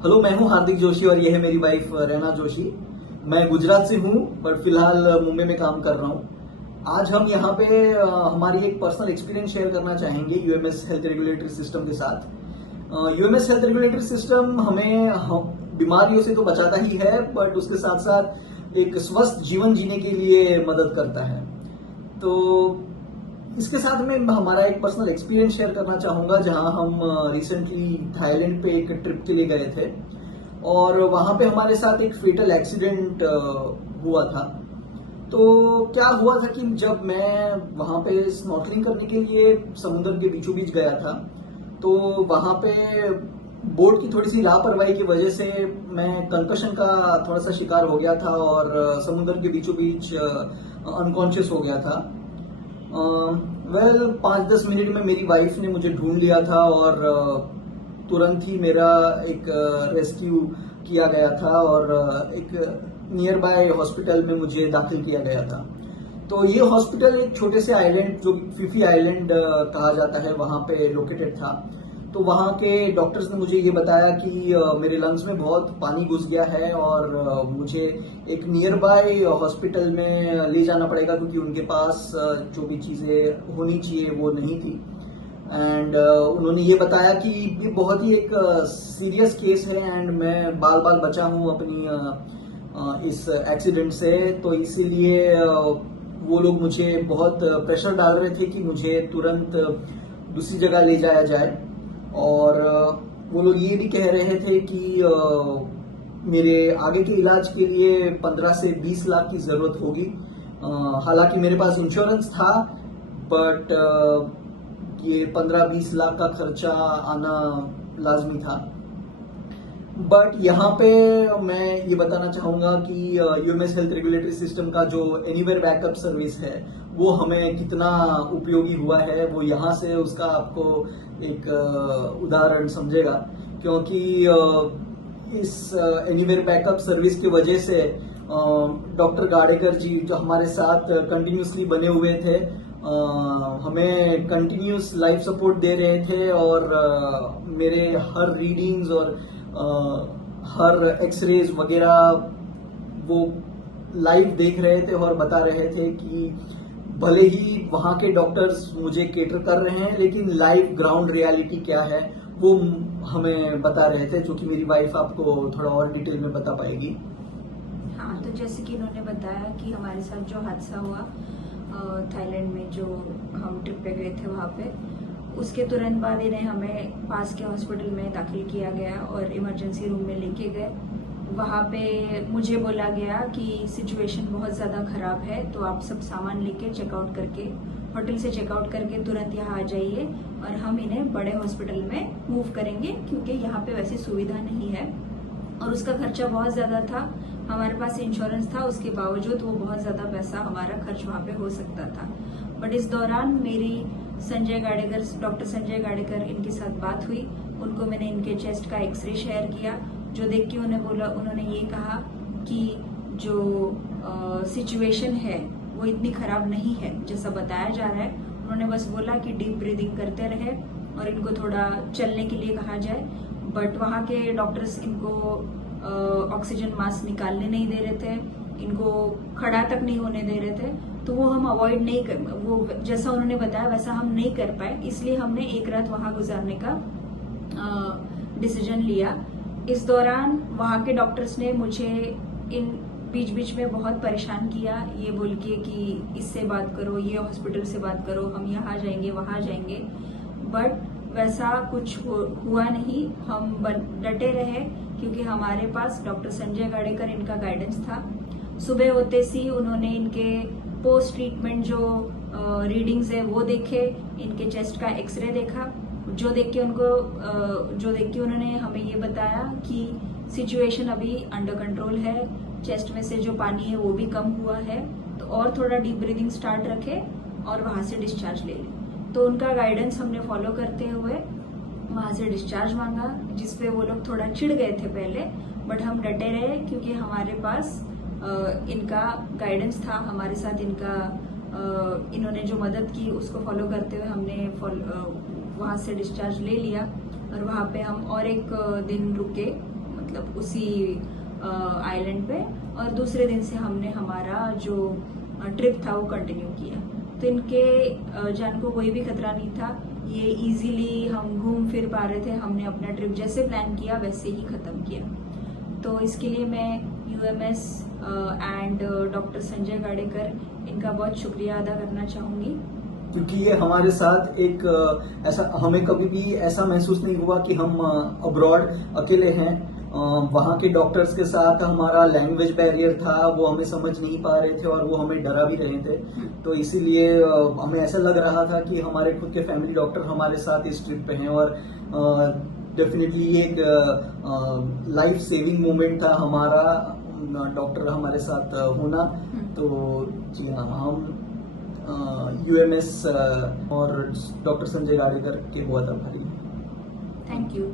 Hello, मैं हूं हार्दिक जोशी और ये है मेरी वाइफ रैना जोशी। मैं गुजरात से हूं बट फिलहाल मुंबई में काम कर रहा हूं। आज हम यहाँ पे हमारी एक पर्सनल एक्सपीरियंस शेयर करना चाहेंगे यूएमएस हेल्थ रेगुलेटरी सिस्टम के साथ। यूएमएस हेल्थ रेगुलेटरी सिस्टम हमें बीमारियों से तो बचाता ही है बट उसके साथ साथ एक स्वस्थ जीवन जीने के लिए मदद करता है। तो इसके साथ में हमारा एक पर्सनल एक्सपीरियंस शेयर करना चाहूंगा, जहां हम रिसेंटली थाईलैंड पे एक ट्रिप के लिए गए थे और वहां पे हमारे साथ एक फेटल एक्सीडेंट हुआ था। तो क्या हुआ था कि जब मैं वहां पे स्नॉर्कलिंग करने के लिए समुद्र के बीचों बीच गया था, तो वहां पे बोट की थोड़ी सी लापरवाही की वजह से मैं कंकशन का थोड़ा सा शिकार हो गया था और समुद्र के बीचों बीच अनकॉन्शियस हो गया था। 5-10 मिनट में मेरी वाइफ ने मुझे ढूंढ लिया था और तुरंत ही मेरा एक रेस्क्यू किया गया था और एक नियर बाय हॉस्पिटल में मुझे दाखिल किया गया था। तो ये हॉस्पिटल एक छोटे से आइलैंड, जो फीफी आइलैंड कहा जाता है, वहां पे लोकेटेड था। तो वहां के डॉक्टर्स ने मुझे ये बताया कि मेरे लंग्स में बहुत पानी घुस गया है और मुझे एक नियर बाय हॉस्पिटल में ले जाना पड़ेगा, क्योंकि उनके पास जो भी चीजें होनी चाहिए वो नहीं थी। एंड उन्होंने ये बताया कि ये बहुत ही एक सीरियस केस है एंड मैं बाल बाल बचा हूँ अपनी इस एक्सीडेंट से। तो इसीलिए वो लोग मुझे बहुत प्रेशर डाल रहे थे कि मुझे तुरंत दूसरी जगह ले जाया जाए। और वो लोग ये भी कह रहे थे कि मेरे आगे के इलाज के लिए 15 से 20 लाख की जरूरत होगी। हालांकि मेरे पास इंश्योरेंस था बट ये 15-20 लाख का खर्चा आना लाजमी था। बट यहाँ पे मैं ये बताना चाहूंगा कि यूएमएस हेल्थ रेगुलेटरी सिस्टम का जो एनीवेयर बैकअप सर्विस है वो हमें कितना उपयोगी हुआ है, वो यहाँ से उसका आपको एक उदाहरण समझेगा। क्योंकि इस एनीवेयर बैकअप सर्विस की वजह से डॉक्टर गाड़ेकर जी, जो हमारे साथ कंटिन्यूसली बने हुए थे, हमें कंटिन्यूस लाइफ सपोर्ट दे रहे थे और मेरे हर रीडिंग्स और हर एक्सरेज वगैरह वो लाइव देख रहे थे और बता रहे थे कि भले ही वहां के डॉक्टर्स मुझे केटर कर रहे हैं लेकिन लाइव ग्राउंड रियलिटी क्या है वो हमें बता रहे थे, जो कि मेरी वाइफ आपको थोड़ा और डिटेल में बता पाएगी। हाँ, तो जैसे कि इन्होंने बताया कि हमारे साथ जो हादसा हुआ थाईलैंड में, जो हम ट्रिप पे गए थे वहाँ पे, उसके तुरंत बाद इन्हें हमें पास के हॉस्पिटल में दाखिल किया गया और इमरजेंसी रूम में लेके गए। वहाँ पे मुझे बोला गया कि सिचुएशन बहुत ज़्यादा ख़राब है, तो आप सब सामान लेके चेकआउट करके, होटल से चेकआउट करके तुरंत यहाँ आ जाइए और हम इन्हें बड़े हॉस्पिटल में मूव करेंगे, क्योंकि यहाँ पे वैसी सुविधा नहीं है। और उसका खर्चा बहुत ज़्यादा था। हमारे पास इंश्योरेंस था, उसके बावजूद वो बहुत ज़्यादा पैसा हमारा खर्च वहाँ पे हो सकता था। बट इस दौरान मेरी डॉक्टर संजय गाड़ेकर इनके साथ बात हुई। उनको मैंने इनके चेस्ट का एक्सरे शेयर किया, जो देख के उन्होंने ये कहा कि जो सिचुएशन है वो इतनी खराब नहीं है जैसा बताया जा रहा है। उन्होंने बस बोला कि डीप ब्रीदिंग करते रहे और इनको थोड़ा चलने के लिए कहा जाए। बट वहाँ के डॉक्टर्स इनको ऑक्सीजन मास्क निकालने नहीं दे रहे थे, इनको खड़ा तक नहीं होने दे रहे थे। तो वो हम अवॉइड नहीं कर, वो जैसा उन्होंने बताया वैसा हम नहीं कर पाए, इसलिए हमने एक रात वहां गुजारने का डिसीजन लिया। इस दौरान वहां के डॉक्टर्स ने मुझे इन बीच बीच में बहुत परेशान किया, ये बोल के कि इससे बात करो, ये हॉस्पिटल से बात करो, हम यहाँ जाएंगे वहां जाएंगे। बट वैसा कुछ हुआ नहीं, हम डटे रहे, क्योंकि हमारे पास डॉक्टर संजय गाड़ेकर इनका गाइडेंस था। सुबह होते सी उन्होंने इनके पोस्ट ट्रीटमेंट जो रीडिंग्स है वो देखे, इनके चेस्ट का एक्सरे देखा, जो देख के उन्होंने हमें ये बताया कि सिचुएशन अभी अंडर कंट्रोल है, चेस्ट में से जो पानी है वो भी कम हुआ है, तो और थोड़ा डीप ब्रीदिंग स्टार्ट रखे और वहां से डिस्चार्ज ले लें। तो उनका गाइडेंस हमने फॉलो करते हुए वहां से डिस्चार्ज मांगा, जिसपे वो लोग थोड़ा चिढ़ गए थे पहले, बट हम डटे रहे क्योंकि हमारे पास इनका गाइडेंस था, हमारे साथ इन्होंने जो मदद की उसको फॉलो करते हुए हमने वहां से डिस्चार्ज ले लिया। और वहां पे हम और एक दिन रुके मतलब उसी आइलैंड पे, और दूसरे दिन से हमने हमारा जो ट्रिप था वो कंटिन्यू किया। तो इनके जान को कोई भी खतरा नहीं था, ये इजीली हम घूम फिर पा रहे थे। हमने अपना ट्रिप जैसे प्लान किया वैसे ही ख़त्म किया। तो इसके लिए मैं UMS and doctor Sanjay Gadekar इनका बहुत शुक्रिया अदा करना चाहूँगी, क्योंकि ये हमारे साथ एक ऐसा, हमें कभी भी ऐसा महसूस नहीं हुआ कि हम अब्रॉड अकेले हैं। वहाँ के डॉक्टर्स के साथ हमारा लैंग्वेज बैरियर था, वो हमें समझ नहीं पा रहे थे और वो हमें डरा भी रहे थे। तो इसीलिए हमें ऐसा लग रहा था कि हमारे खुद के फैमिली डॉक्टर हमारे साथ इस ट्रिप पे हैं, और डेफिनेटली ये एक लाइफ सेविंग मोमेंट था हमारा, डॉक्टर हमारे साथ होना। तो जी हाँ, हम यूएमएस और डॉक्टर संजय गाडेकर के बहुत आभारी हैं। Thank you.